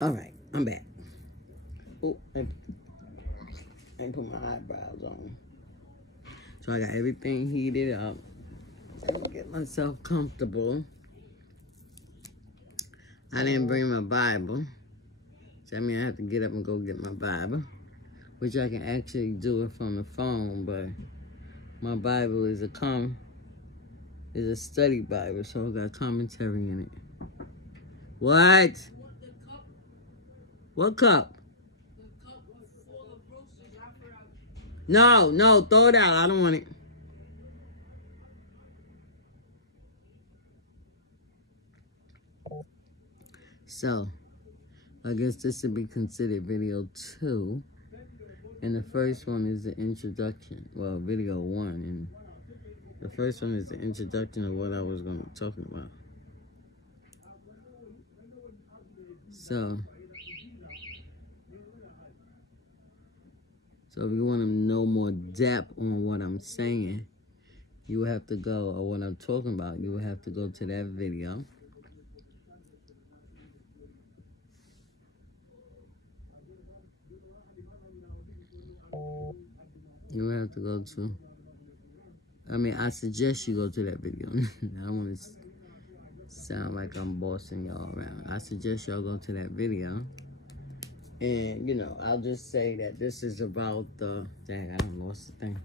All right, I'm back. Oh, I put my eyebrows on. So I got everything heated up. Get myself comfortable. I didn't bring my Bible. So I mean I have to get up and go get my Bible. Which I can actually do it from the phone, but my Bible is a study Bible, so it got commentary in it. What? What cup? The cup was full of roaches. No, throw it out. I don't want it. So, I guess this should be considered video 2. And the first one is the introduction. Well, video 1. And the first one is the introduction of what I was going to be talking about. So if you want to know more depth on what I'm saying, you will have to go, or what I'm talking about, you will have to go to that video. You will have to go to, I suggest you go to that video. I don't want to sound like I'm bossing y'all around. I suggest y'all go to that video. And, I'll just say that this is about the... Dang, I done lost the thing.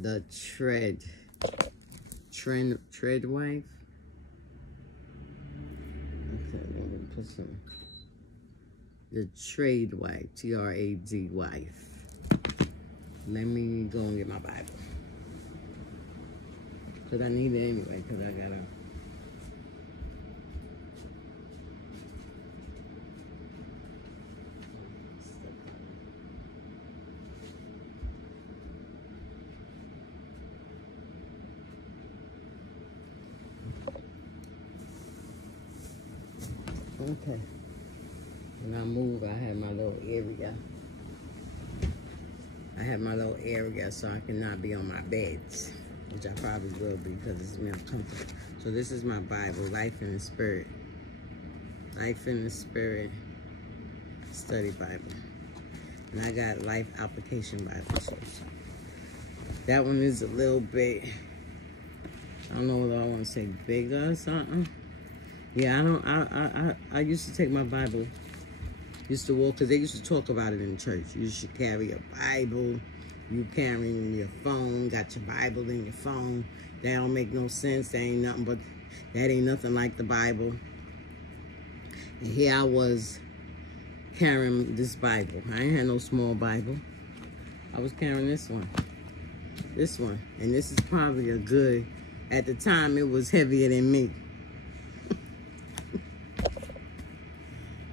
The TRADWIFE. Okay, let me put some... The TRADWIFE. TRADWIFE. Let me go and get my Bible. Because I need it anyway, because I gotta... Okay. When I move, I have my little area. I have my little area so I cannot be on my beds, which I probably will be because it's more comfortable. So this is my Bible, Life in the Spirit. Life in the Spirit Study Bible. And I got Life Application Bible. So that one is a little bit, I don't know whether I want to say bigger or something. Yeah, I used to take my Bible, used to walk, because they used to talk about it in church. You should carry a Bible, you carrying your phone, got your Bible in your phone. That don't make no sense. That ain't nothing like the Bible. And here I was carrying this Bible. I ain't had no small Bible. I was carrying this one. This one. And this is probably a good, at the time it was heavier than me.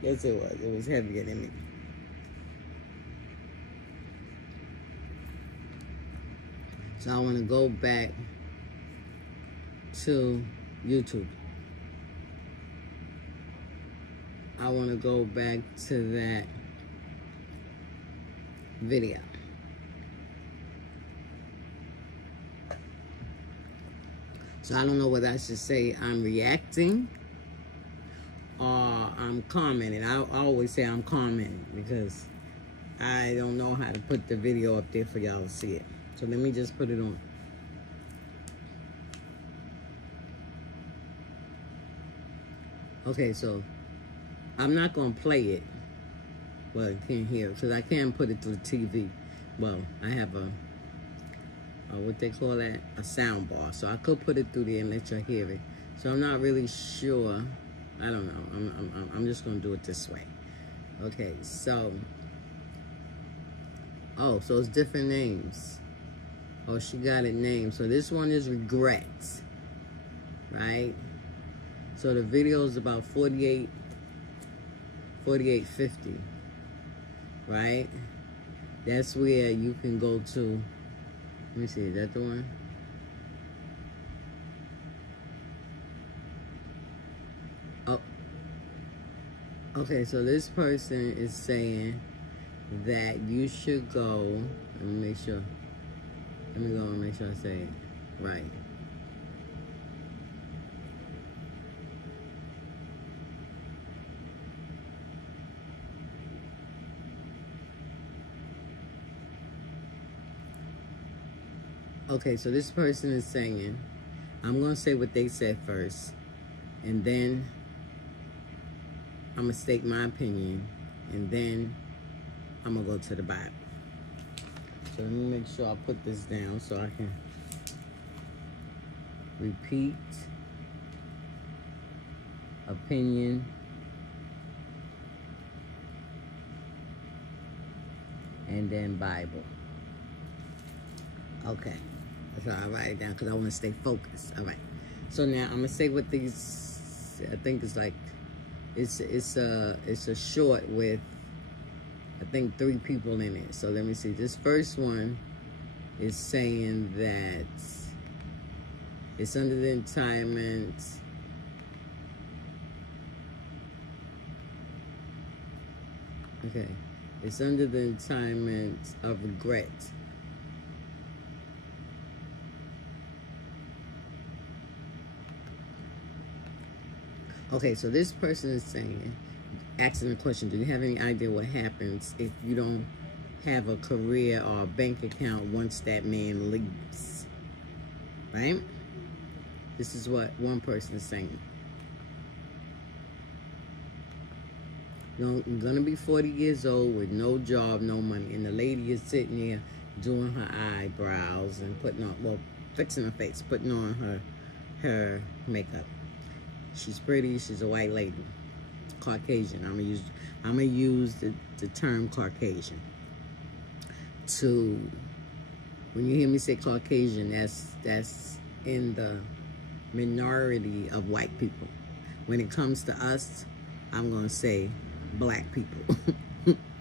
Yes, it was. It was heavier than me. So I want to go back to YouTube. I want to go back to that video. So I don't know whether I should say I'm reacting or I'm commenting. I always say I'm commenting because I don't know how to put the video up there for y'all to see it. So let me just put it on. Okay, so I'm not going to play it. Well, you can't hear it because I can't put it through the TV. Well, I have a what they call that? A sound bar. So I could put it through there and let y'all hear it. So I'm not really sure. I don't know. I'm just going to do it this way. Okay, so. Oh, so it's different names. Oh, she got it named. So this one is Regrets. Right? So the video is about 48.50. Right? That's where you can go to. Let me see, is that the one? Oh. Okay, so this person is saying that you should go, let me make sure. Let me go and make sure I say it right. Okay, so this person is saying, I'm going to say what they said first, and then I'm going to state my opinion, and then I'm going to go to the Bible. So let me make sure I put this down so I can repeat, opinion, and then Bible. Okay. So I write it down because I want to stay focused. All right. So now I'm gonna say what these. I think it's like, it's a short with, I think 3 people in it. So let me see. This first one is saying that it's under the entitlement. Okay. It's under the entitlement of regret. Okay, so this person is saying, asking the question, do you have any idea what happens if you don't have a career or a bank account once that man leaves? Right? This is what one person is saying. You're going to be 40 years old with no job, no money. And the lady is sitting there doing her eyebrows and putting on, well, fixing her face, putting on her makeup. She's pretty. She's a white lady, Caucasian. I'm gonna use the term Caucasian. When you hear me say Caucasian, that's in the minority of white people. When it comes to us, I'm gonna say black people,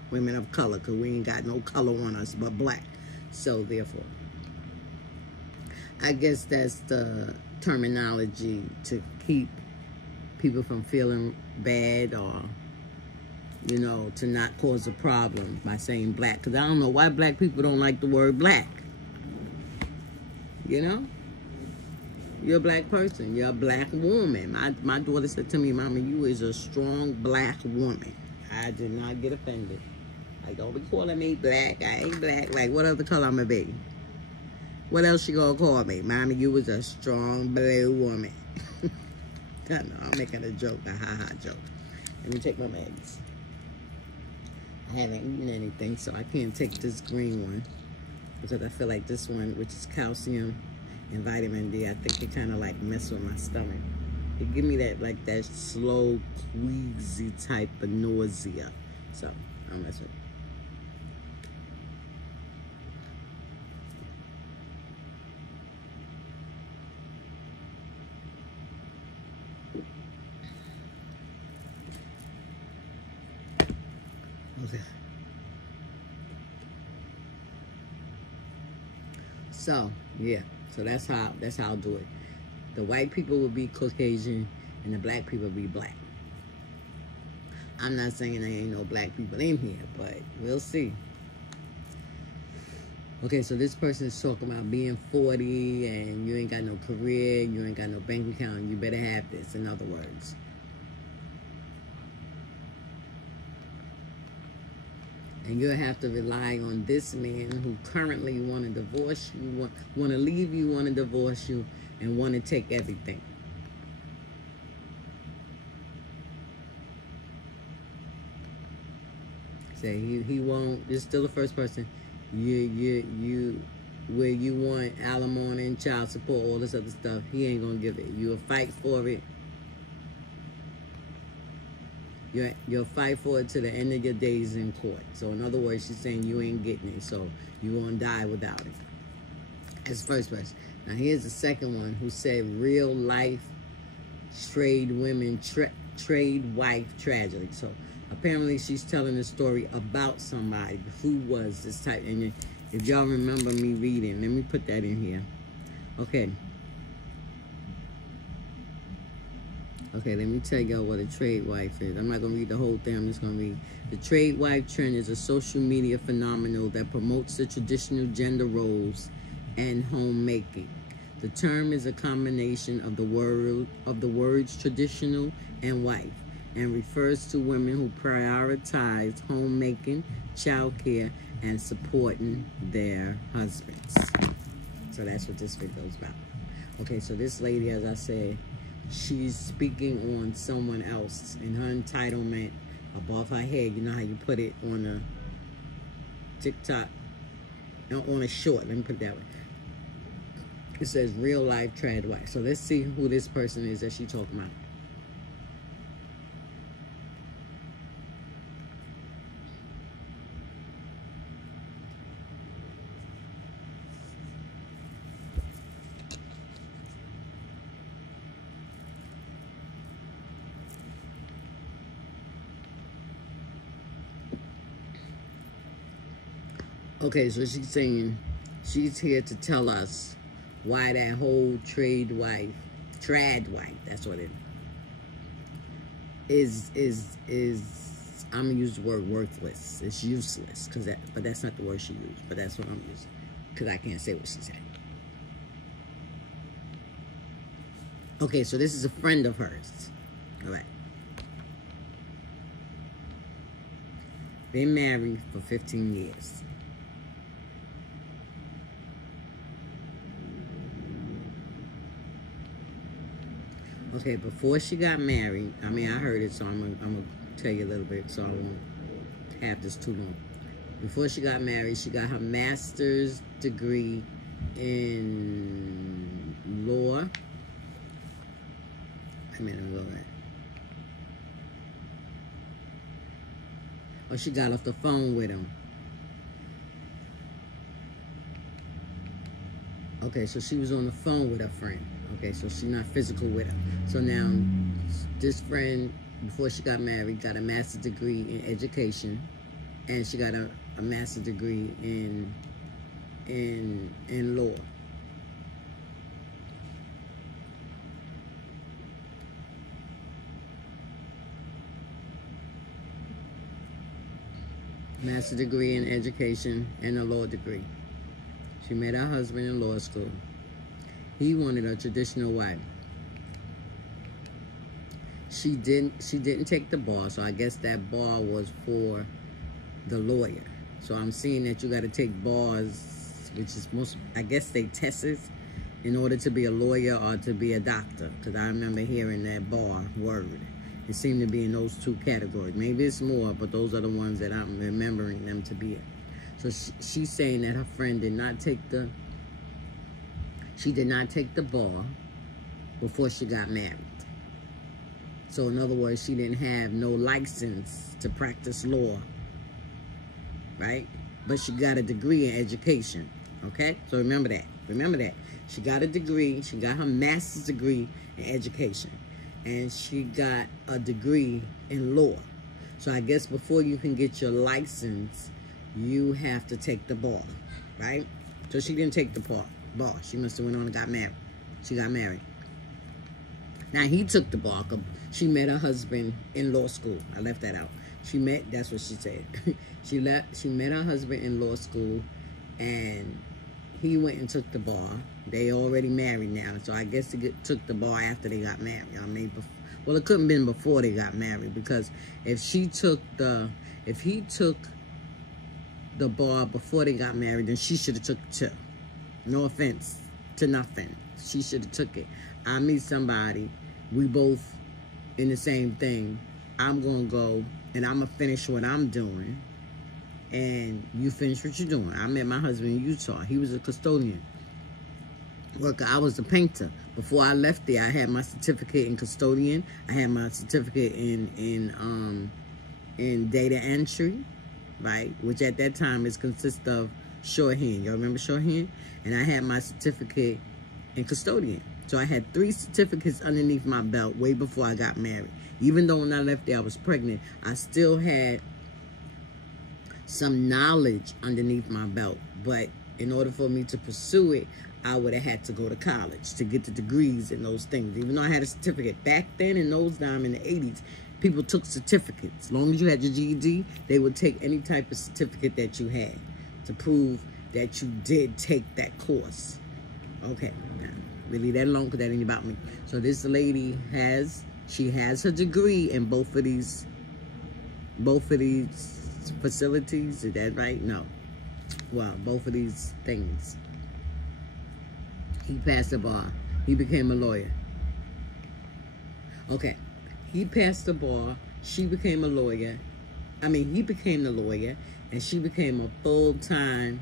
women of color, because we ain't got no color on us but black. So therefore, I guess that's the terminology to keep people from feeling bad, or, you know, to not cause a problem by saying black. Because I don't know why black people don't like the word black. You know? You're a black person. You're a black woman. My daughter said to me, Mama, you is a strong black woman. I did not get offended. Like, don't be calling me black. I ain't black. Like, what other color I'm going to be? What else you going to call me? Mama, you was a strong black woman. I know, I'm making a joke, a ha-ha joke. Let me take my meds. I haven't eaten anything, so I can't take this green one because I feel like this one, which is calcium and vitamin D, I think it kind of like mess with my stomach. It give me that, like, that slow, queasy type of nausea. So, I'll mess with it. Okay. So, yeah. So that's how I'll do it. The white people will be Caucasian and the black people will be black. I'm not saying there ain't no black people in here, but we'll see. Okay, so this person is talking about being 40 and you ain't got no career, you ain't got no bank account, you better have this, in other words. And you'll have to rely on this man who currently want to divorce you, want to leave you, want to divorce you, and want to take everything. Say he won't. This is still the first person. Where you want alimony and child support, all this other stuff, he ain't gonna give it. You'll fight for it. You'll fight for it to the end of your days in court. So in other words, she's saying you ain't getting it, so you won't die without it. That's the first person. Now here's the second one who said real life trade wife tragedy. So apparently she's telling a story about somebody who was this type. And if y'all remember me reading, let me put that in here. Okay, let me tell y'all what a trade wife is. I'm not going to read the whole thing. I'm just going to read. The trade wife trend is a social media phenomenon that promotes the traditional gender roles and homemaking. The term is a combination of the words traditional and wife, and refers to women who prioritize homemaking, childcare, and supporting their husbands. So that's what this video is about. Okay, so this lady, as I said, she's speaking on someone else and her entitlement above her head. You know how you put it on a TikTok, on a short, let me put it that way. It says real life TRADWIFE. So let's see who this person is that she's talking about. Okay, so she's saying she's here to tell us why that whole TRADWIFE, that's what it is I'm gonna use the word worthless. It's useless, but that's not the word she used, but that's what I'm using, because I can't say what she said. Okay, so this is a friend of hers. All right. Been married for 15 years. Okay, before she got married, I mean, I heard it, so I'm gonna tell you a little bit, so I won't have this too long. Before she got married, she got her master's degree in law. Oh, she got off the phone with him. Okay, so she was on the phone with her friend. Okay, so she's not physical with her. So now, this friend, before she got married, got a master's degree in education, and she got a master's degree in law. Master's degree in education and a law degree. She met her husband in law school. He wanted a traditional wife. She didn't take the bar, so I guess that bar was for the lawyer. So I'm seeing that you got to take bars, which is most, I guess they test it in order to be a lawyer or to be a doctor, because I remember hearing that bar word. It seemed to be in those two categories. Maybe it's more, but those are the ones that I'm remembering them to be in. So she's saying that her friend did not take the bar before she got married. So in other words, she didn't have no license to practice law, right? But she got a degree in education, okay? So remember that. Remember that. She got a degree. She got her master's degree in education. And she got a degree in law. So I guess before you can get your license, you have to take the bar, right? So she didn't take the bar. She must have went on and got married. She got married. Now he took the bar. She met her husband in law school. I left that out. That's what she said. She met her husband in law school, and he went and took the bar. They already married now, so I guess they took the bar after they got married. I mean, well, it couldn't have been before they got married, because if he took the bar before they got married, then she should have took it too. No offense to nothing. She should have took it. I meet somebody, we both in the same thing. I'm gonna go and I'm gonna finish what I'm doing, and you finish what you're doing. I met my husband in Utah. He was a custodian worker. I was a painter. Before I left there, I had my certificate in custodian. I had my certificate in data entry, right? Which at that time consists of shorthand. Y'all remember shorthand? And I had my certificate in custodian. So I had 3 certificates underneath my belt way before I got married. Even though when I left there I was pregnant, I still had some knowledge underneath my belt. But in order for me to pursue it, I would have had to go to college to get the degrees and those things. Even though I had a certificate. Back then, in those times, in the 80s, people took certificates. As long as you had your GED, they would take any type of certificate that you had to prove that you did take that course. Okay, now, leave that alone because that ain't about me. So this lady has her degree in both of these facilities. Is that right? No. Well, both of these things. He passed the bar. He became a lawyer. Okay. He passed the bar. She became a lawyer. I mean, he became the lawyer, and she became a full-time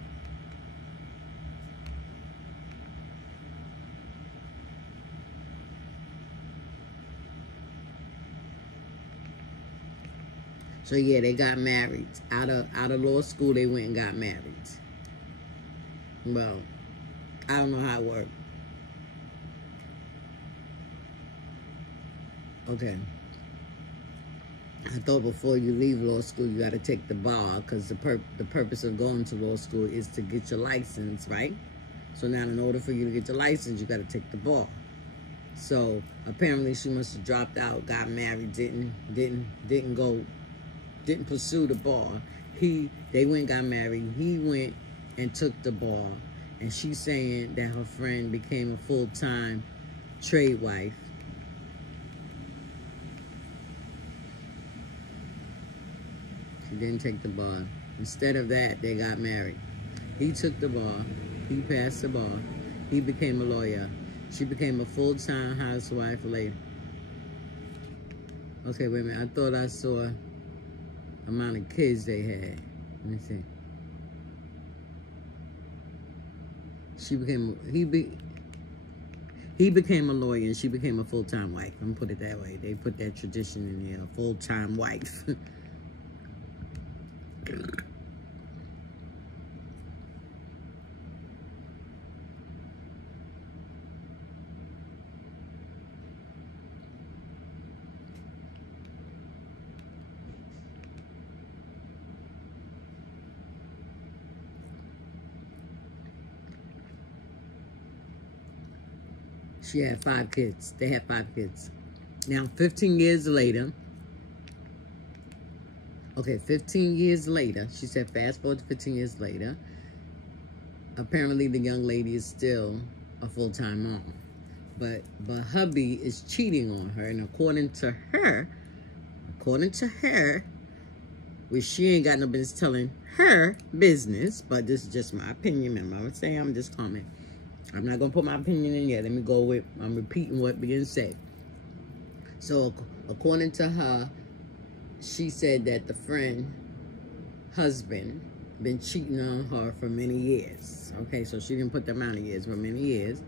So yeah, they got married. Out of law school, they went and got married. Well, I don't know how it worked. Okay. I thought before you leave law school, you got to take the bar, because the purpose of going to law school is to get your license, right? So now, in order for you to get your license, you got to take the bar. So apparently, she must have dropped out, got married, didn't pursue the bar. They went and got married. He went and took the bar, and she's saying that her friend became a full-time trade wife. She didn't take the bar. Instead of that, they got married. He took the bar. He passed the bar. He became a lawyer. She became a full-time housewife later. Okay, wait a minute. I thought I saw the amount of kids they had. Let me see. He became a lawyer, and she became a full-time wife. I'm gonna put it that way. They put that tradition in there, a full-time wife. She had 5 kids. They had 5 kids. Now, 15 years later, okay, 15 years later, she said fast forward to 15 years later, apparently the young lady is still a full-time mom. But hubby is cheating on her, and according to her, which she ain't got no business telling her business, but this is just my opinion. Remember, I would say I'm just commenting. I'm not going to put my opinion in yet. Let me go with, I'm repeating what being said. So, according to her, she said that the friend, husband, been cheating on her for many years. Okay, so she didn't put the amount of years, but many years.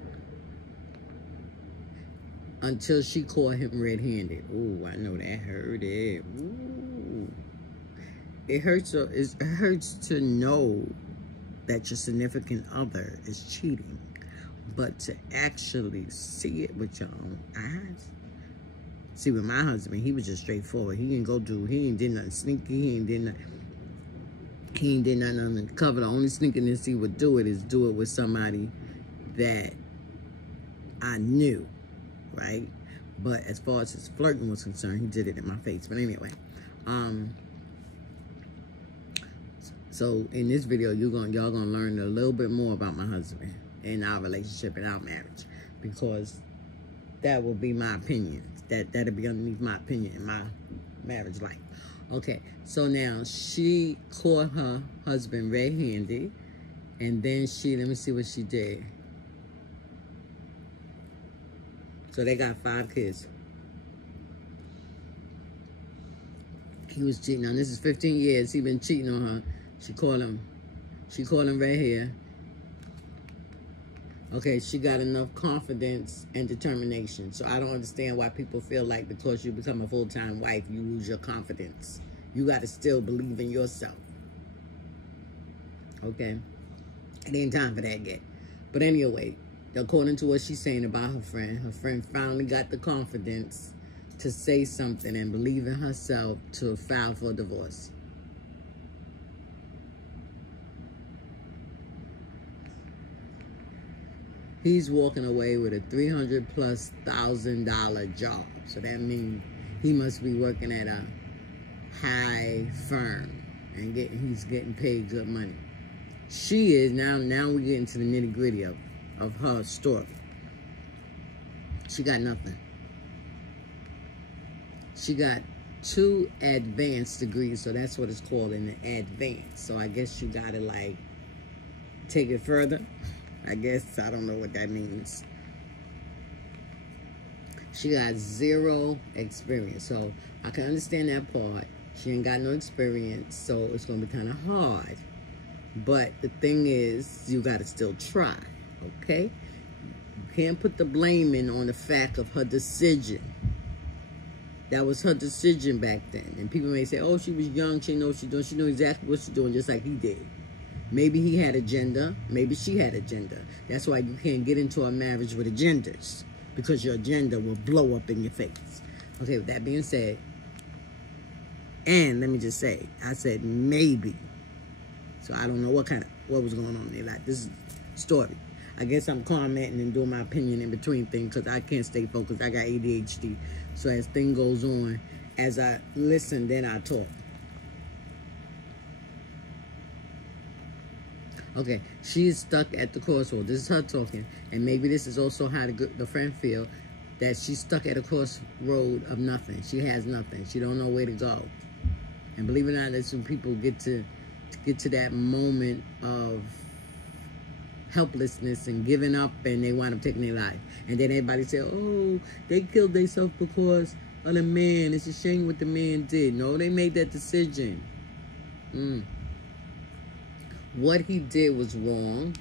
Until she caught him red-handed. Ooh, I know that hurt it. Ooh. It hurts to know that your significant other is cheating. But to actually see it with your own eyes. See, with my husband, he was just straightforward. He ain't did nothing sneaky. He ain't did nothing undercover. The only sneakiness he would do it with somebody that I knew, right? But as far as his flirting was concerned, he did it in my face. But anyway, so in this video, y'all gonna learn a little bit more about my husband and our relationship and our marriage, because that will be my opinion. That'll be underneath my opinion in my marriage life. Okay, so now she caught her husband red-handed, and then let me see what she did. So they got 5 kids. He was cheating on. This is 15 years. He been cheating on her. She caught him right here. Okay, she got enough confidence and determination. So I don't understand why people feel like because you become a full-time wife, you lose your confidence. You got to still believe in yourself. Okay? It ain't time for that yet. But anyway, according to what she's saying about her friend finally got the confidence to say something and believe in herself to file for a divorce. He's walking away with a $300,000+ job. So that means he must be working at a high firm and he's getting paid good money. She is, now we get into the nitty-gritty of her story. She got nothing. She got 2 advanced degrees, so that's what it's called, in the advanced. So I guess you gotta like take it further. I guess I don't know what that means. She got 0 experience. So I can understand that part. She ain't got no experience, so it's going to be kind of hard. But the thing is, you got to still try, okay? You can't put the blaming on the fact of her decision. That was her decision back then. And people may say, oh, she was young, she knows what she's doing. She knew exactly what she's doing, just like he did. Maybe he had agenda. Maybe she had agenda. That's why you can't get into a marriage with agendas, because your agenda will blow up in your face. Okay, with that being said, and let me just say, I said maybe. So I don't know what was going on there. Like, this is story. I guess I'm commenting and doing my opinion in between things because I can't stay focused. I got ADHD. So as thing goes on, as I listen, then I talk. Okay, she's stuck at the crossroad. This is her talking. And maybe this is also how the friend feel, that she's stuck at a crossroad of nothing. She has nothing. She don't know where to go. And believe it or not, that's when people get to that moment of helplessness and giving up, and they wind up taking their life. And then everybody say, oh, they killed themselves because of the man. It's a shame what the man did. No, they made that decision. What he did was wrong.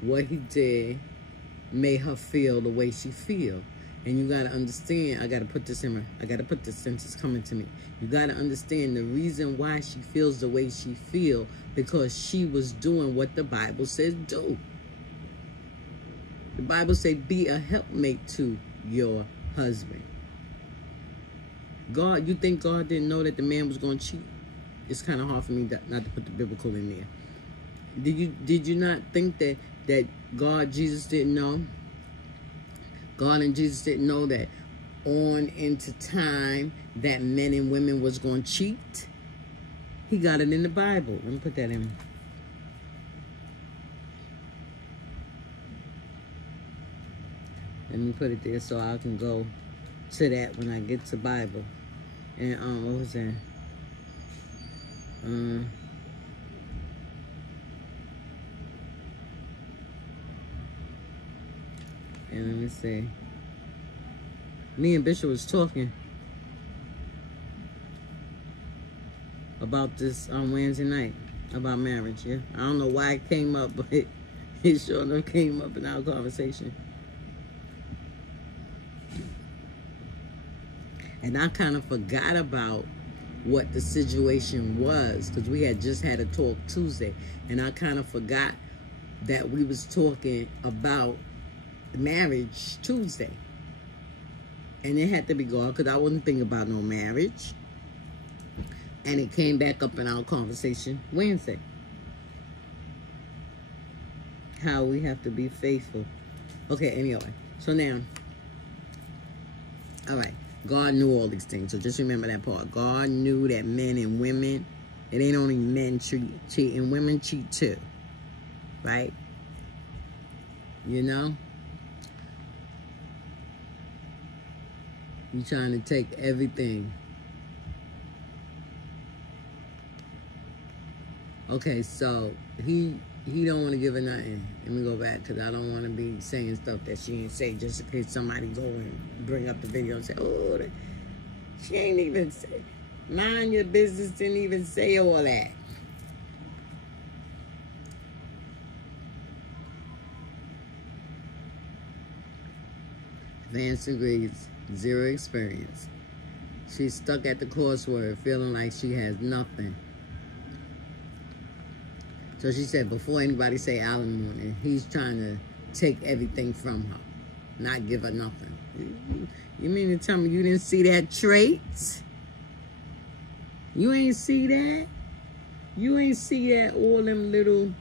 What he did made her feel the way she feel. And you got to understand, I got to put this since it's coming to me. You got to understand the reason why she feels the way she feel, because she was doing what the Bible says do. The Bible say be a helpmate to your husband. God, you think God didn't know that the man was going to cheat? It's kind of hard for me not to put the biblical in there. Did you not think that God, Jesus didn't know? God and Jesus didn't know that on into time that men and women was going to cheat? He got it in the Bible. Let me put that in. Let me put it there so I can go to that when I get to Bible. And what was that? And let me see. Me and Bishop was talking about this on Wednesday night, about marriage, yeah? I don't know why it came up, but it sure enough came up in our conversation. And I kind of forgot about what the situation was, because we had just had a talk Tuesday, and I kind of forgot that we was talking about marriage Tuesday. And it had to be gone because I wasn't thinking about no marriage. And it came back up in our conversation Wednesday. How we have to be faithful. Okay, anyway. So now, all right. God knew all these things. So just remember that part. God knew that men and women, it ain't only men cheating, women cheat too. Right? You know? You trying to take everything. Okay, so he don't want to give her nothing. Let me go back, because I don't want to be saying stuff that she ain't say, just in case somebody go and bring up the video and say, oh, she ain't even say, mind your business, didn't even say all that. Vance agrees, 0 experience. She's stuck at the crossword, feeling like she has nothing. So she said, before anybody say alimony, he's trying to take everything from her, not give her nothing. You mean to tell me you didn't see that trait? You ain't see that? You ain't see that, all them little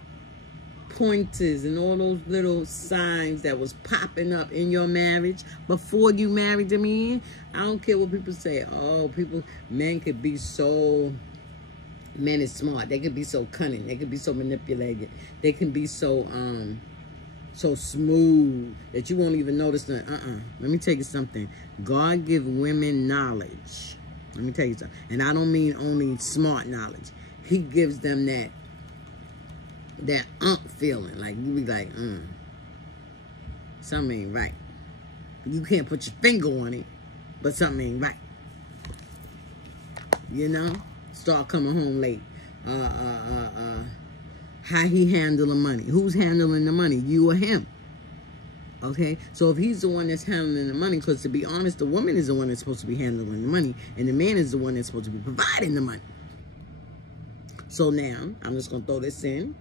pointers and all those little signs that was popping up in your marriage before you married the man? I don't care what people say. Oh, men could be so... Men is smart. They could be so cunning. They could be so manipulated. They can be so so smooth that you won't even notice that. Let me tell you something. God give women knowledge. Let me tell you something. And I don't mean only smart knowledge. He gives them that feeling. Like, you be like, something ain't right. You can't put your finger on it, but something ain't right. You know? Start coming home late. How he handle the money. Who's handling the money? You or him? Okay? So if he's the one that's handling the money, because to be honest, the woman is the one that's supposed to be handling the money, and the man is the one that's supposed to be providing the money. So now, I'm just going to throw this in.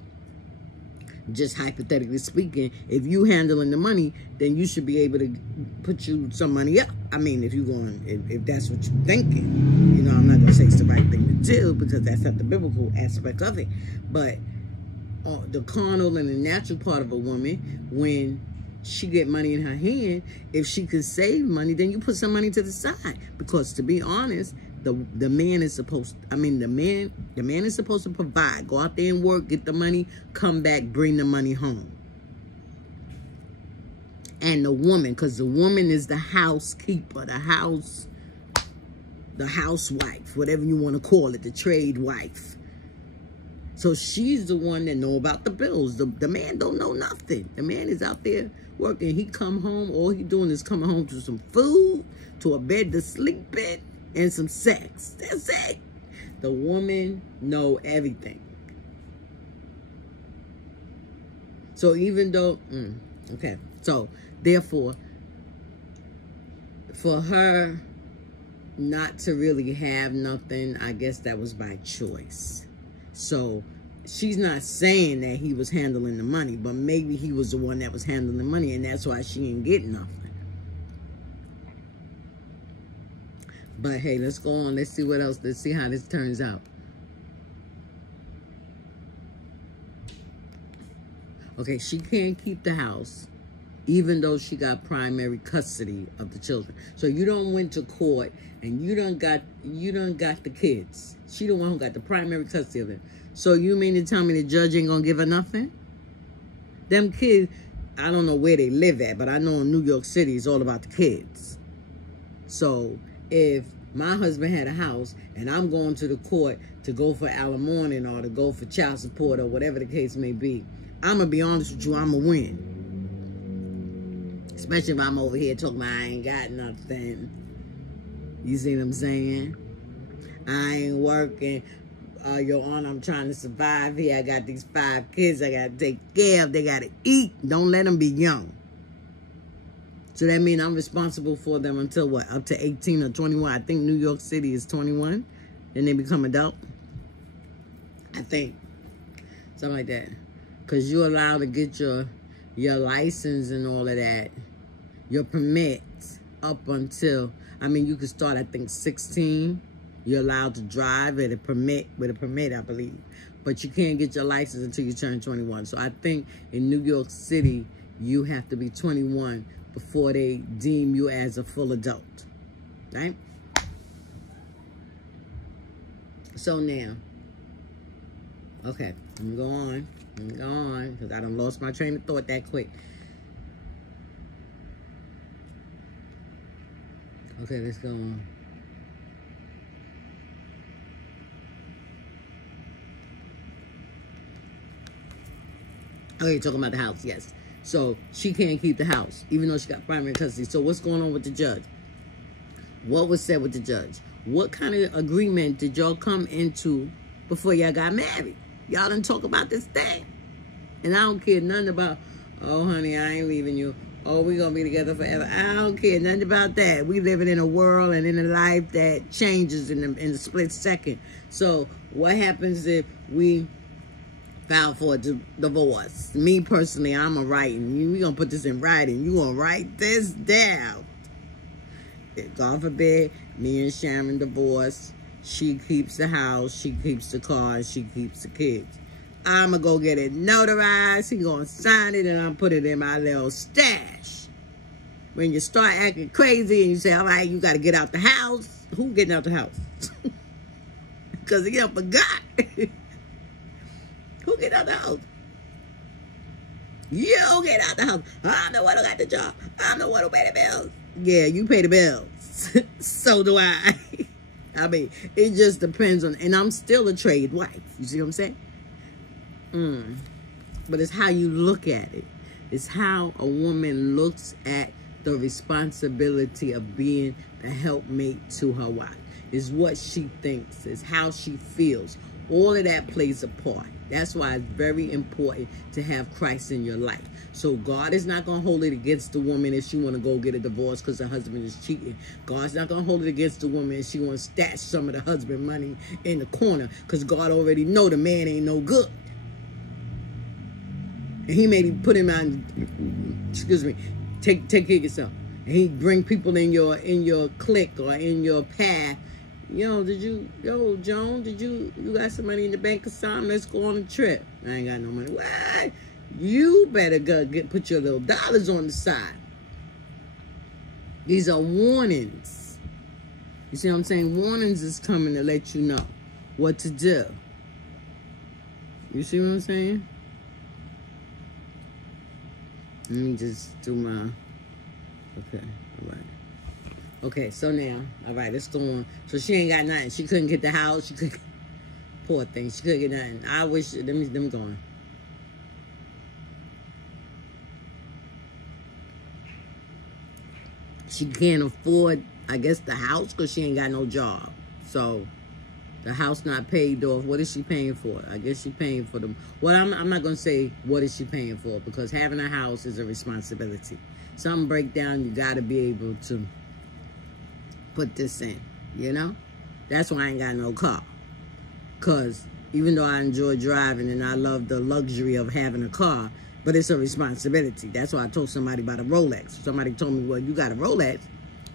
Just hypothetically speaking, if you handling the money, then you should be able to put you some money up. I mean, if you're going, if that's what you're thinking, you know, I'm not going to say it's the right thing to do because that's not the biblical aspect of it. But the carnal and the natural part of a woman, when she get money in her hand, if she could save money, then you put some money to the side. Because to be honest, the man is supposed, the man is supposed to provide. Go out there and work, get the money, come back, bring the money home. And the woman, because the woman is the housekeeper, the housewife, whatever you want to call it, the trade wife. So she's the one that know about the bills. The man don't know nothing. The man is out there working. He come home, all he doing is coming home to some food, to a bed to sleep in, and some sex. That's it. The woman know everything. So even though, okay. So therefore, for her not to really have nothing, I guess that was by choice. So she's not saying that he was handling the money, but maybe he was the one that was handling the money, and that's why she ain't getting nothing. But hey, let's go on. Let's see what else. Let's see how this turns out. Okay, she can't keep the house, even though she got primary custody of the children. So you don't went to court and you done got the kids. She the one who got the primary custody of it. So you mean to tell me the judge ain't gonna give her nothing? Them kids, I don't know where they live at, but I know in New York City it's all about the kids. So if my husband had a house and I'm going to the court to go for alimony or to go for child support or whatever the case may be, I'm going to be honest with you, I'm going to win. Especially if I'm over here talking about I ain't got nothing. You see what I'm saying? I ain't working. Your Honor, I'm trying to survive here. I got these 5 kids I got to take care of. They got to eat. Don't let them be young. So that means I'm responsible for them until what? Up to 18 or 21. I think New York City is 21. Then they become adult. I think. Something like that. Because you're allowed to get your license and all of that. Your permits up until, you could start, I think, 16. You're allowed to drive with a permit, I believe. But you can't get your license until you turn 21. So I think in New York City, you have to be 21 before they deem you as a full adult, right? So now, okay, let me go on, because I done lost my train of thought that quick. Okay, let's go on. Okay, talking about the house, yes. So she can't keep the house, even though she got primary custody. So what's going on with the judge? What was said with the judge? What kind of agreement did y'all come into before y'all got married? Y'all didn't talk about this thing. And I don't care nothing about, oh, honey, I ain't leaving you. Oh, we going to be together forever. I don't care nothing about that. We living in a world and in a life that changes in a split second. So what happens if we file for a divorce? Me personally, I'm a writing. We gonna put this in writing. You gonna write this down. God forbid, me and Sharon divorce. She keeps the house, she keeps the car, she keeps the kids. I'ma go get it notarized. He gonna sign it, and I'll put it in my little stash. When you start acting crazy and you say, all right, you gotta get out the house. Who getting out the house? Because he forgot. Who get out the house? You get out the house. I'm the one who got the job. I'm the one who pay the bills. Yeah, you pay the bills. So do I. It just depends on, and I'm still a trade wife. You see what I'm saying? But it's how you look at it. It's how a woman looks at the responsibility of being a helpmate to her wife. It's what she thinks. It's how she feels. All of that plays a part. That's why it's very important to have Christ in your life. So God is not going to hold it against the woman if she want to go get a divorce because her husband is cheating. God's not going to hold it against the woman if she want to stash some of the husband money in the corner because God already know the man ain't no good. And he may put him on, excuse me, take care of yourself. And he bring people in your clique or in your path. Yo, Joan, you got some money in the bank or something? Let's go on a trip. I ain't got no money. What? You better go put your little dollars on the side. These are warnings. You see what I'm saying? Warnings is coming to let you know what to do. You see what I'm saying? Let me just do my... Okay, all right. Okay, so now, all right, let's go on. So she ain't got nothing. She couldn't get the house. She could... Poor thing. She couldn't get nothing. I wish... Let me go on. She can't afford, I guess, the house because she ain't got no job. So... The house not paid off. What is she paying for? I guess she paying for them. Well, I'm not going to say what is she paying for because having a house is a responsibility. Something break down, you got to be able to put this in, you know? That's why I ain't got no car. Because even though I enjoy driving and I love the luxury of having a car, but it's a responsibility. That's why I told somebody about a Rolex. Somebody told me, well, you got a Rolex.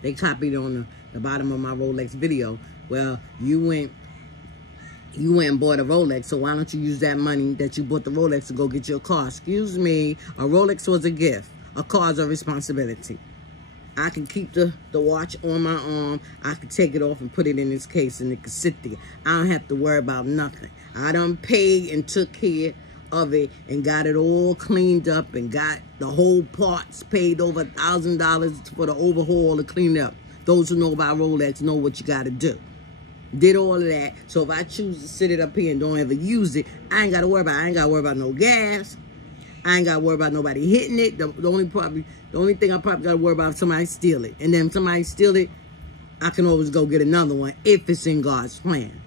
They copied on the bottom of my Rolex video. Well, you went and bought a Rolex, so why don't you use that money that you bought the Rolex to go get your car? Excuse me, a Rolex was a gift. A car is a responsibility. I can keep the watch on my arm. I can take it off and put it in its case and it can sit there. I don't have to worry about nothing. I done paid and took care of it and got it all cleaned up and got the whole parts paid over $1,000 for the overhaul to clean up. Those who know about Rolex know what you got to do. Did all of that. So if I choose to sit it up here and don't ever use it, I ain't got to worry about it. I ain't got to worry about no gas. I ain't got to worry about nobody hitting it. The only thing I probably got to worry about is somebody steal it. And then if somebody steal it, I can always go get another one if it's in God's plan.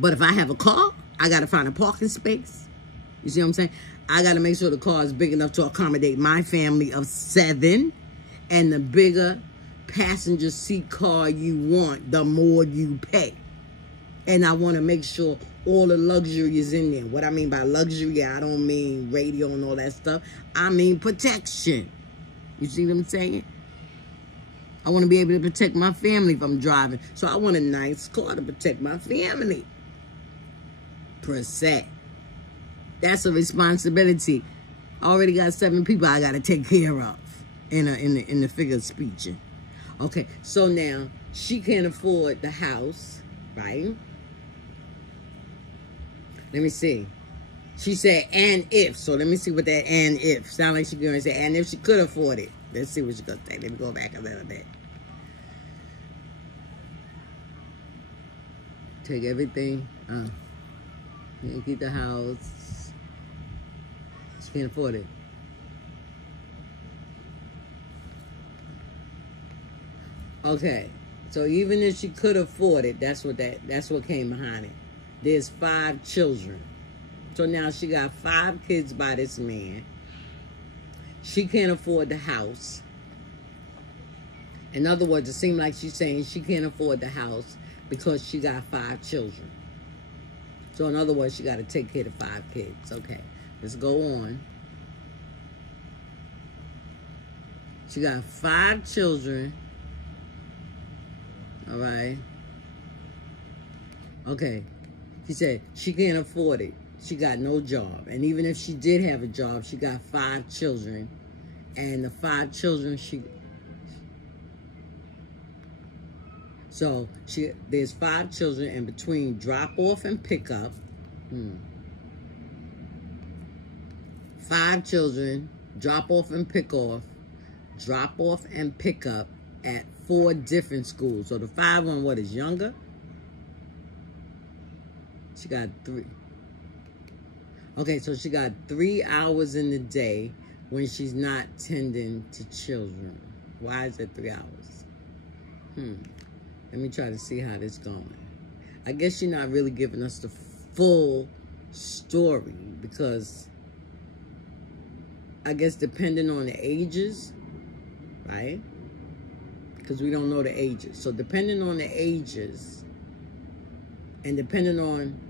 But if I have a car, I got to find a parking space. You see what I'm saying? I got to make sure the car is big enough to accommodate my family of 7. And the bigger passenger seat car you want, the more you pay. And I want to make sure all the luxury is in there. What I mean by luxury, I don't mean radio and all that stuff. I mean protection. You see what I'm saying? I want to be able to protect my family if I'm driving. So I want a nice car to protect my family. Per se. That's a responsibility. I already got 7 people I got to take care of in the figure of speech. Okay, so now she can't afford the house, right? Let me see. She said, and if. So let me see what that and if. Sound like she's going to say, and if she could afford it. Let's see what she's going to say. Let me go back a little bit. Take everything. Can't keep the house. She can't afford it. Okay, so even if she could afford it, that's what came behind it. There's 5 children. So now she got 5 kids by this man. She can't afford the house. In other words, it seems like she's saying she can't afford the house because she got 5 children. So in other words, she got to take care of 5 kids. Okay, let's go on. She got 5 children. All right. Okay. She said she can't afford it. She got no job. And even if she did have a job, she got 5 children. And the 5 children, there's 5 children, and between drop off and pick up, 5 children, drop off and pick up at 4 different schools. So the 5 one, what, is younger? She got 3. Okay, so she got 3 hours in the day when she's not tending to children. Why is it 3 hours? Let me try to see how this going. I guess she's not really giving us the full story because I guess depending on the ages, right? Because we don't know the ages. So depending on the ages and depending on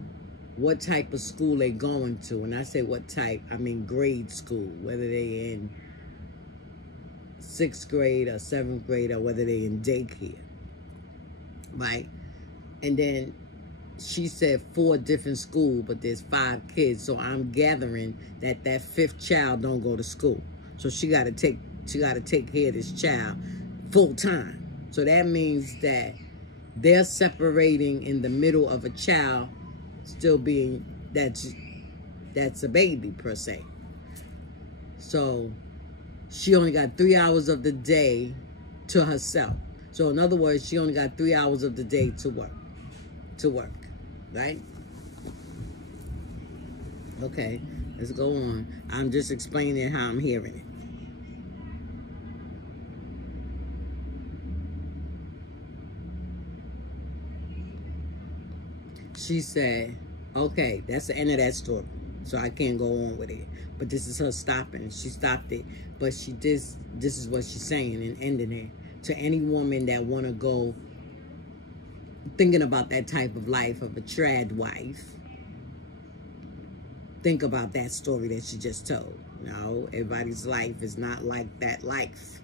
what type of school they going to, when I say what type, I mean grade school, whether they in 6th grade or 7th grade or whether they in daycare, right? And then she said 4 different schools, but there's 5 kids, so I'm gathering that that 5th child don't go to school. So she got to take care of this child full time. So that means that they're separating in the middle of a child still being, that's a baby per se. So she only got 3 hours of the day to herself. So in other words, she only got 3 hours of the day to work, right? Okay, let's go on. I'm just explaining how I'm hearing it. She said, okay, that's the end of that story. So I can't go on with it. But this is her stopping. She stopped it. But this is what she's saying and ending it. To any woman that want to go thinking about that type of life of a trad wife, think about that story that she just told. No, everybody's life is not like that life.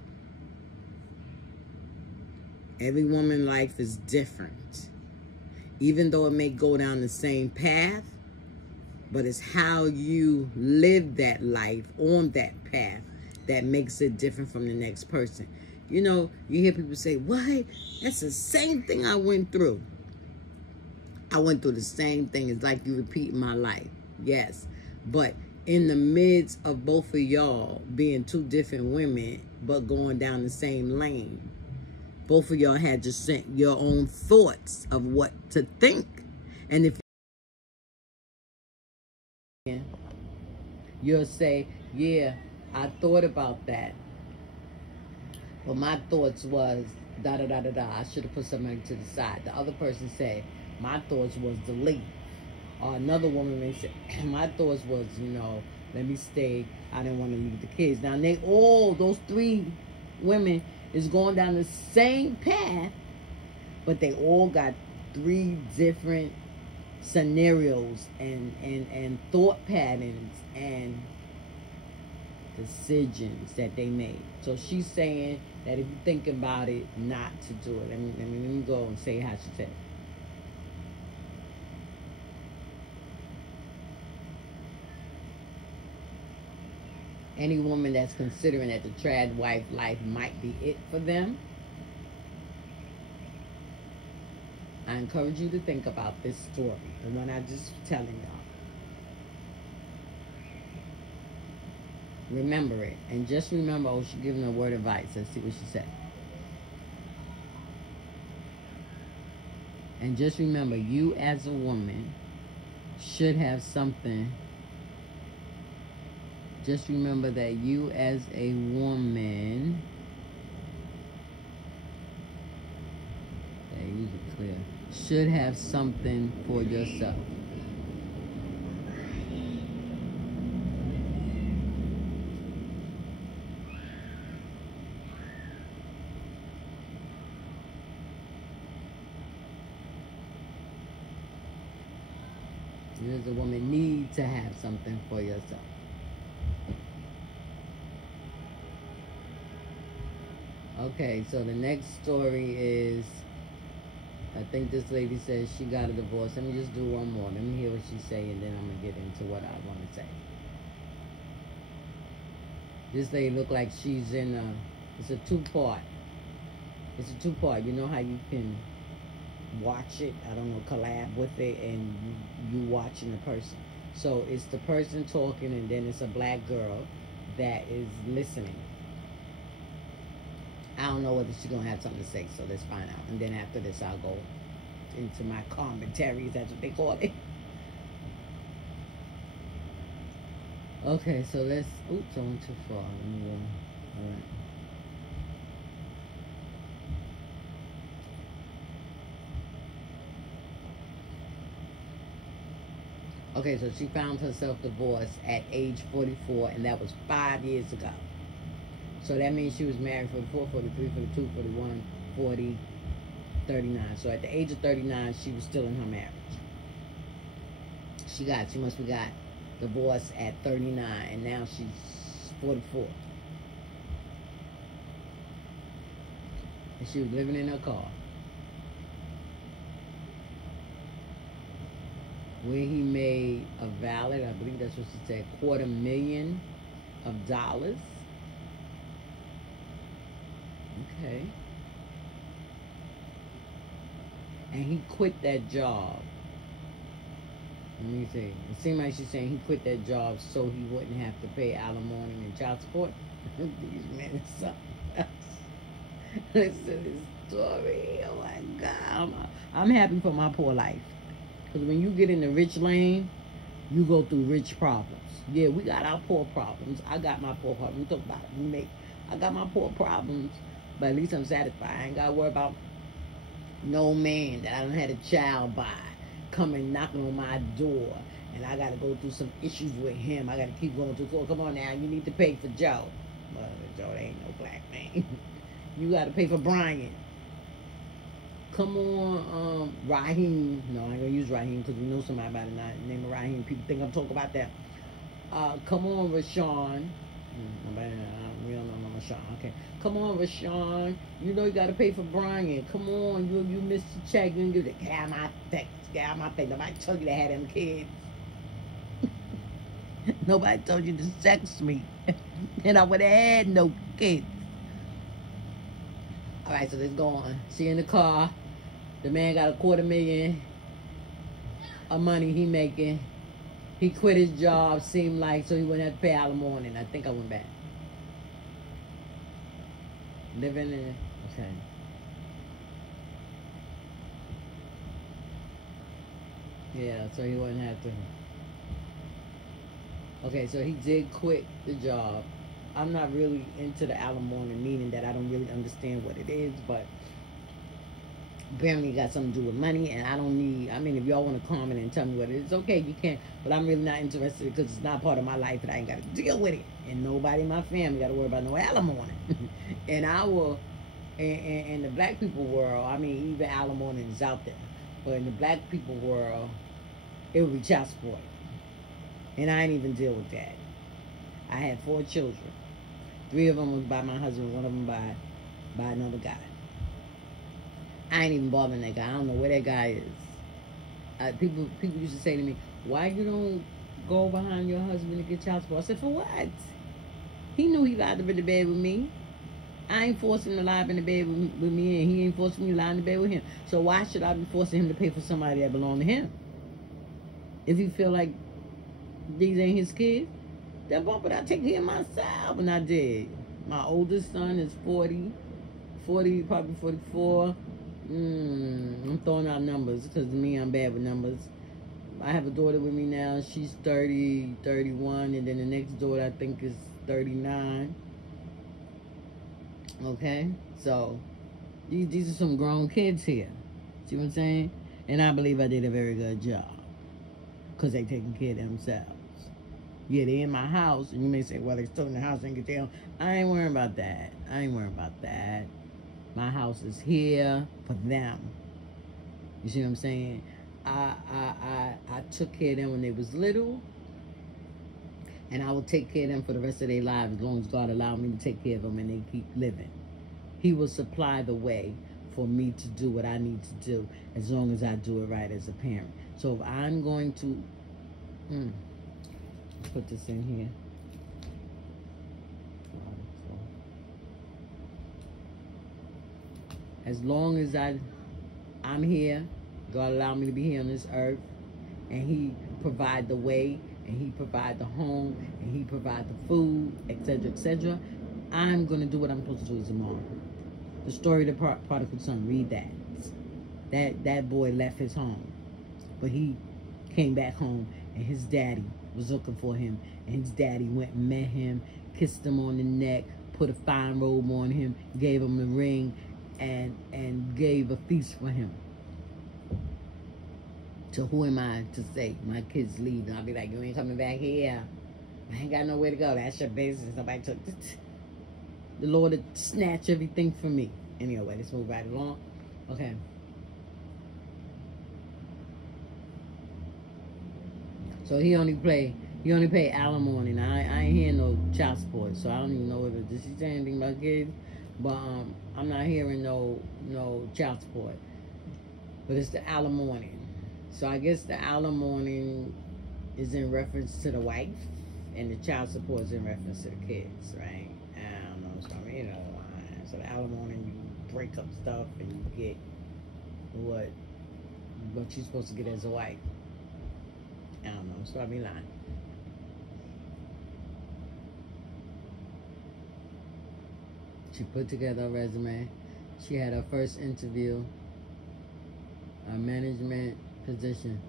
Every woman's life is different. Even though it may go down the same path, but it's how you live that life on that path that makes it different from the next person. You know, you hear people say, what? That's the same thing I went through. I went through the same thing. It's like you repeat my life. Yes. But in the midst of both of y'all being 2 different women, but going down the same lane, both of y'all had just sent your own thoughts of what to think. And if you'll say, yeah, I thought about that, but my thoughts was da-da-da-da-da. I should have put somebody to the side. The other person said, my thoughts was to leave. Or another woman may say, my thoughts was, you know, let me stay. I didn't want to leave the kids. Now, those 3 women is going down the same path, but they all got 3 different scenarios and thought patterns and decisions that they made. So she's saying that if you think about it, not to do it. Let me go and say how she said it. Any woman that's considering that the trad wife life might be it for them, I encourage you to think about this story, the one I just telling y'all. Remember it. And just remember, oh, she's giving a word of advice. Let's see what she said. And just remember, you as a woman should have something. Just remember that you as a woman, okay, use it clear, should have something for yourself. You as a woman need to have something for yourself. Okay, so the next story is, I think this lady says she got a divorce. Let me just do one more. Let me hear what she's saying, and then I'm going to get into what I want to say. This lady look like she's in a, it's a 2-part. It's a 2-part. You know how you can watch it, I don't know, collab with it, and you watching the person. So it's the person talking, and then it's a black girl that is listening. I don't know whether she's going to have something to say, so let's find out. And then after this, I'll go into my commentaries, that's what they call it. Okay, so let's... Oops, I went too far. Let me go. All right. Okay, so she found herself divorced at age 44, and that was 5 years ago. So that means she was married 44, 43, 42, 41, 40, 39. So at the age of 39, she was still in her marriage. She must have got divorced at 39, and now she's 44. And she was living in her car. Where he made a valid, I believe that's what she said, $250,000. Okay. And he quit that job. Let me see. It seemed like she's saying he quit that job so he wouldn't have to pay alimony and child support. These men are something else. Listen to this story. Oh my God. I'm happy for my poor life. Because when you get in the rich lane, you go through rich problems. Yeah, we got our poor problems. I got my poor problems. We talk about it. I got my poor problems, but at least I'm satisfied. I ain't got to worry about no man that I done had a child by coming knocking on my door, and I got to go through some issues with him. I got to keep going through court. Come on now, you need to pay for Joe. Well, Joe ain't no black man. You got to pay for Brian. Come on, Raheem. No, I ain't going to use Raheem because we know somebody by the name of Raheem. People think I'm talking about that. Come on, Rashawn. We don't know Rashawn. Okay. Come on, Rashawn. You know you got to pay for Brian. Come on. You missed the check. You didn't give it. Get out my face. Get out my face. Nobody told you to have them kids. Nobody told you to sex me. And I would have had no kids. All right, so let's go on. She in the car. The man got $250,000 of money he making. He quit his job, seemed like, so he wouldn't have to pay alimony. And I think I went back. Living in, okay. Yeah, so he wouldn't have to. Okay, so he did quit the job. I'm not really into the alimony, meaning that I don't really understand what it is, but apparently it got something to do with money, and I don't need, I mean, if y'all want to comment and tell me what it is, okay, you can, but I'm really not interested because it's not part of my life, and I ain't got to deal with it, and nobody in my family got to worry about no alimony. And in the black people world, I mean, even alimony is out there, but in the black people world, it would be child support, and I ain't even deal with that. I had 4 children. 3 of them was by my husband, 1 of them by another guy. I ain't even bothering that guy. I don't know where that guy is. People used to say to me, why you don't go behind your husband to get child support? I said, for what? He knew he lied up in the bed with me. I ain't forcing him to lie up in the bed with me, and he ain't forcing me to lie in the bed with him. So why should I be forcing him to pay for somebody that belong to him? If he feel like these ain't his kids, then bump it, I take care of myself. And I did. My oldest son is 40, probably 44. I'm throwing out numbers because to me, I'm bad with numbers. I have a daughter with me now. She's 30, 31, and then the next daughter I think is 39. Okay, so these are some grown kids here. See what I'm saying? And I believe I did a very good job because they taking care of themselves. Yeah, they in my house, and you may say, well, they still in the house and get down. I ain't worrying about that. I ain't worrying about that. My house is here for them. You see what I'm saying? I took care of them when they was little, and I will take care of them for the rest of their lives as long as God allowed me to take care of them and they keep living. He will supply the way for me to do what I need to do as long as I do it right as a parent. So if I'm going to... put this in here. As long as I'm here, God allowed me to be here on this earth, and He provide the way, and He provide the home, and He provide the food, etc., etc., I'm going to do what I'm supposed to do as a mom. The story of the prodigal son, read that. That boy left his home, but he came back home, and his daddy was looking for him, and his daddy went and met him, kissed him on the neck, put a fine robe on him, gave him a ring, and gave a feast for him. So who am I to say my kids leaving? I'll be like, you ain't coming back here. I ain't got nowhere to go. That's your business. Nobody took it. The Lord would snatch everything from me. Anyway, let's move right along. Okay. So he only pay alimony. Now I ain't hearing no child support, so I don't even know whether did she say anything about kids. But I'm not hearing no child support. But it's the alimony. So I guess the alimony is in reference to the wife, and the child support is in reference to the kids, right? I don't know. So you know, so the alimony, you break up stuff and you get what you're supposed to get as a wife. I don't know. So I be lying. She put together a resume. She had her first interview, a management position.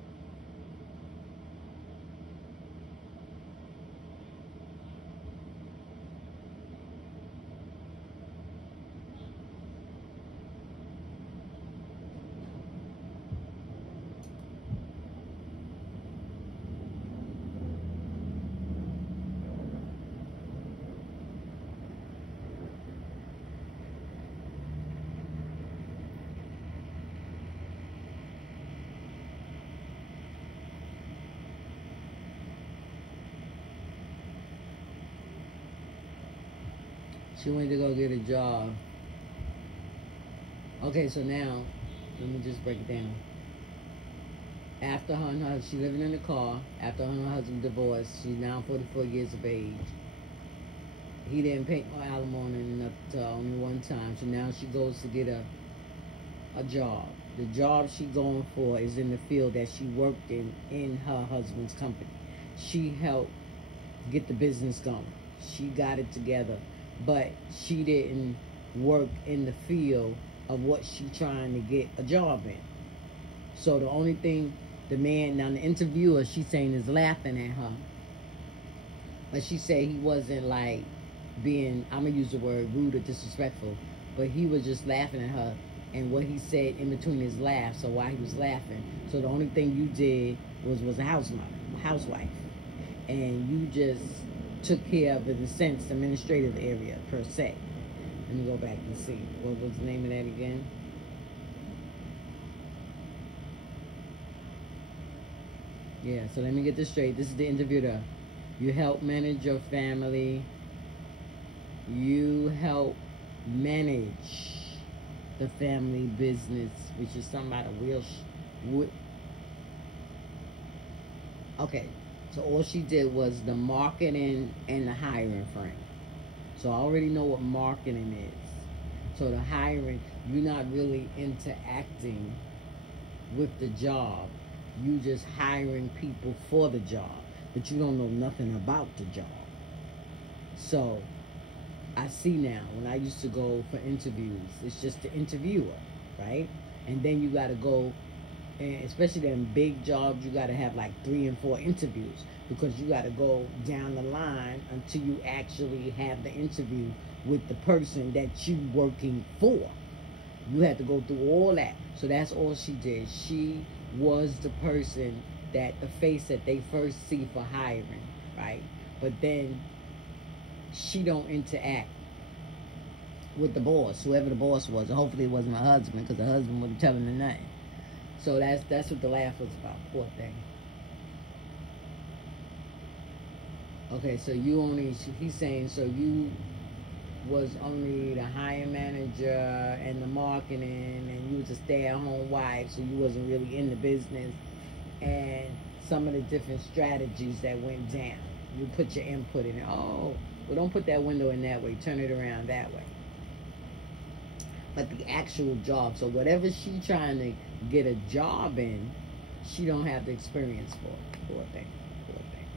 She went to go get a job. Okay, so now, let me just break it down. After her and her, she living in the car. After her and her husband divorced, she's now 44 years of age. He didn't pay no alimony up to only one time. So now she goes to get a job. The job she going for is in the field that she worked in her husband's company. She helped get the business going. She got it together. But she didn't work in the field of what she trying to get a job in. So the only thing the man, now the interviewer, she's saying is laughing at her. But she said he wasn't like being, I'm going to use the word rude or disrespectful, but he was just laughing at her and what he said in between his laughs, so while he was laughing. So the only thing you did was a housewife. And you just took care of, in a sense, the administrative area per se. Let me go back and see. What was the name of that again? Yeah, so let me get this straight. This is the interviewer. You help manage your family. You help manage the family business, which is something about a real... Okay. So all she did was the marketing and the hiring frame. So I already know what marketing is. So the hiring, you're not really interacting with the job. You just hiring people for the job, but you don't know nothing about the job. So I see now, when I used to go for interviews, it's just the interviewer, right? And then you got to go, and especially them big jobs, you got to have like 3 and 4 interviews, because you got to go down the line until you actually have the interview with the person that you working for. You had to go through all that. So that's all she did. She was the person, that the face that they first see for hiring, right? But then she don't interact with the boss, whoever the boss was. Hopefully it wasn't her husband, because the husband wouldn't tell him nothing. So that's what the laugh was about. Poor thing. Okay, so you only, he's saying, so you was only the hiring manager and the marketing, and you was a stay-at-home wife, so you wasn't really in the business, and some of the different strategies that went down. You put your input in it. Oh, well, don't put that window in that way. Turn it around that way. But the actual job, so whatever she trying to get a job in, she don't have the experience for it. Poor thing. Poor thing.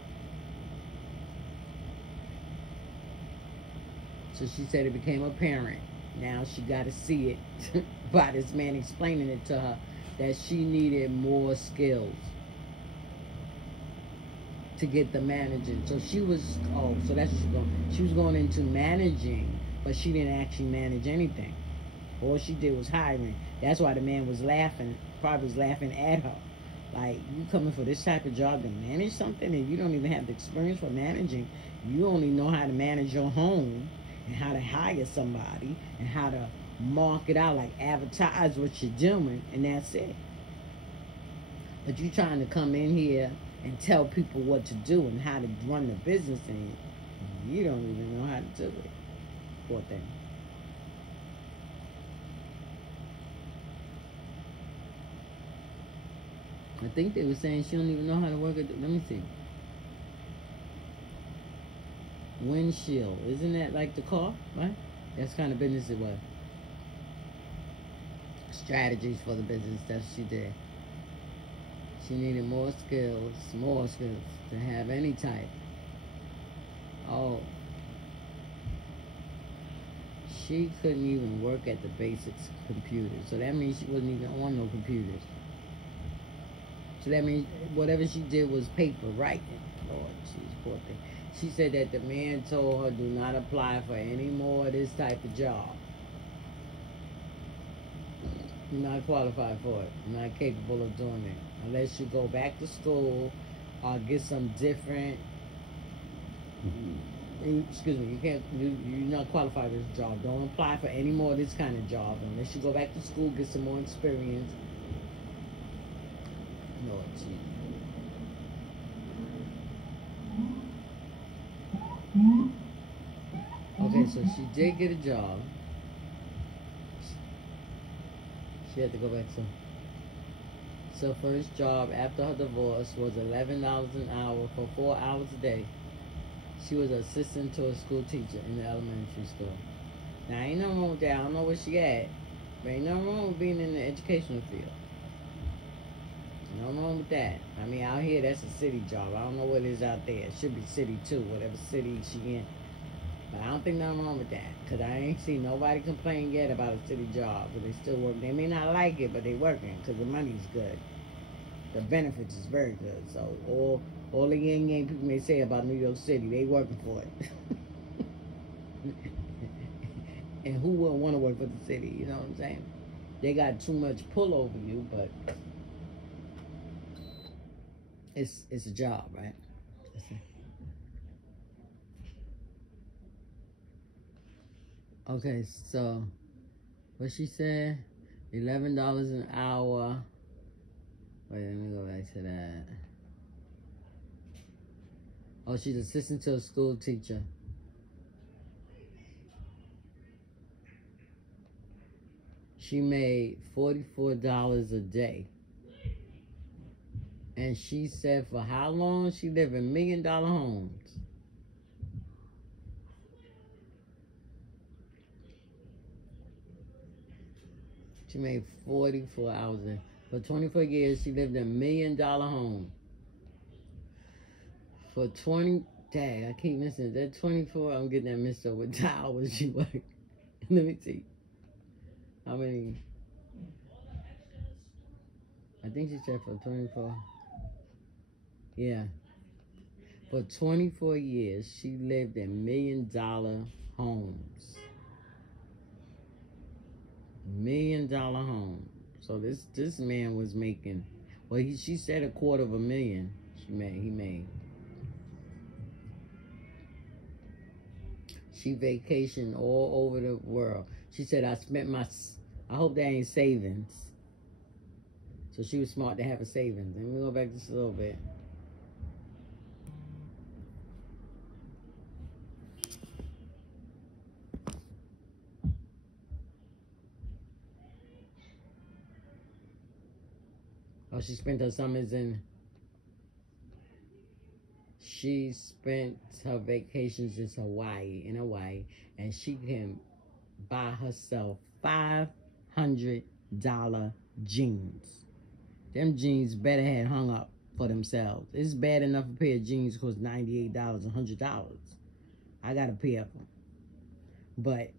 So she said it became apparent. Now she got to see it by this man explaining it to her, that she needed more skills. to get the managing. So she was, oh, so that's what she's going. She was going into managing, but she didn't actually manage anything. All she did was hiring. That's why the man was laughing, probably was laughing at her. Like, you coming for this type of job to manage something and you don't even have the experience for managing. You only know how to manage your home and how to hire somebody and how to mark it out, like advertise what you're doing, and that's it. But you trying to come in here and tell people what to do and how to run the business, and you don't even know how to do it. Poor thing. I think they were saying she don't even know how to work it. Let me see. Windshield. Isn't that like the car, right? That's kind of business it was. Strategies for the business. That's what she did. She needed more skills to have any type. Oh. She couldn't even work at the basics computers. So that means she wasn't even on no computers. So that means whatever she did was paper writing. Lord, she's poor thing. She said that the man told her, do not apply for any more of this type of job. You're not qualified for it. You're not capable of doing it. Unless you go back to school or get some different... Excuse me, you're not qualified for this job. Don't apply for any more of this kind of job unless you go back to school, get some more experience. Lord, gee. Okay, so she did get a job. She had to go back to... So first job after her divorce was $11 an hour for 4 hours a day. She was an assistant to a school teacher in the elementary school. Now, ain't nothing wrong with that. I don't know where she at. But ain't nothing wrong with being in the educational field. Nothing wrong with that. I mean, out here, that's a city job. I don't know what it is out there. It should be city, too, whatever city she in. But I don't think nothing wrong with that. Because I ain't seen nobody complain yet about a city job. But they still work. They may not like it, but they working because the money's good. The benefits is very good. So, all the yang people may say about New York City, they working for it. And who wouldn't want to work for the city? You know what I'm saying? They got too much pull over you, but it's a job, right? Okay, so what she said, $11 an hour. Wait, let me go back to that. Oh, she's assistant to a school teacher. She made $44 a day. And she said for how long she lived in $1 million homes. She made 44 hours. For 24 years, she lived in $1 million home. For 20, dang, I keep missing that 24. I'm getting that mixed up with the hours she worked. Let me see. How many? I think she said for 24. Yeah. For 24 years, she lived in $1 million homes. $1 million home. So this man was making, well, she said $250,000 he made. She vacationed all over the world. She said, I hope that ain't savings. So she was smart to have a savings. Let me go back just a little bit. Oh, she spent her summers in... She spent her vacations in Hawaii, and she can buy herself $500 jeans. Them jeans better had hung up for themselves. It's bad enough a pair of jeans cost $98, $100. I got a pair of them. But,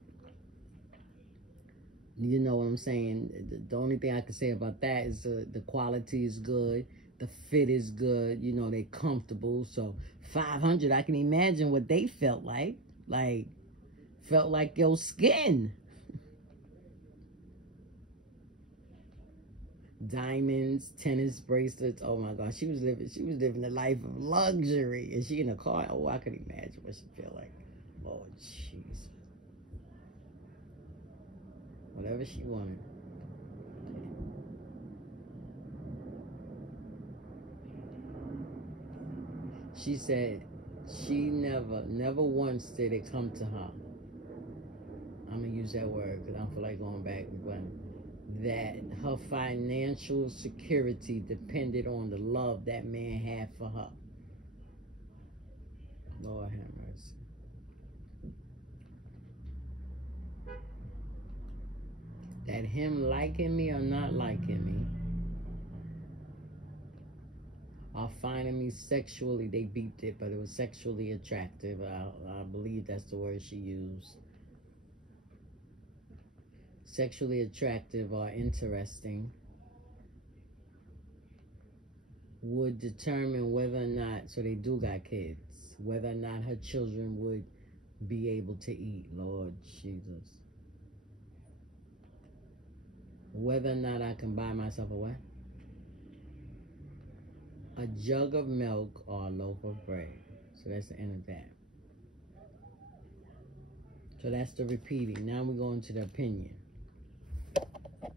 you know what I'm saying? The only thing I can say about that is the quality is good. The fit is good. You know, they comfortable. So 500, I can imagine what they felt like. Like, felt like your skin. Diamonds, tennis bracelets. Oh my God, she was living the life of luxury. And she in a car. Oh, I could imagine what she feel like. Oh, Jesus. Whatever she wanted. She said she never once did it come to her. I'm going to use that word because I don't feel like going back. But that her financial security depended on the love that man had for her. Lord have mercy. That him liking me or not liking me, or finding me sexually, they beeped it, but it was sexually attractive. I believe that's the word she used. Sexually attractive or interesting would determine whether or not, so they do got kids, whether or not her children would be able to eat, Lord Jesus. Whether or not I can buy myself a what? A jug of milk or a loaf of bread. So that's the end of that. So that's the repeating. Now we're going to the opinion.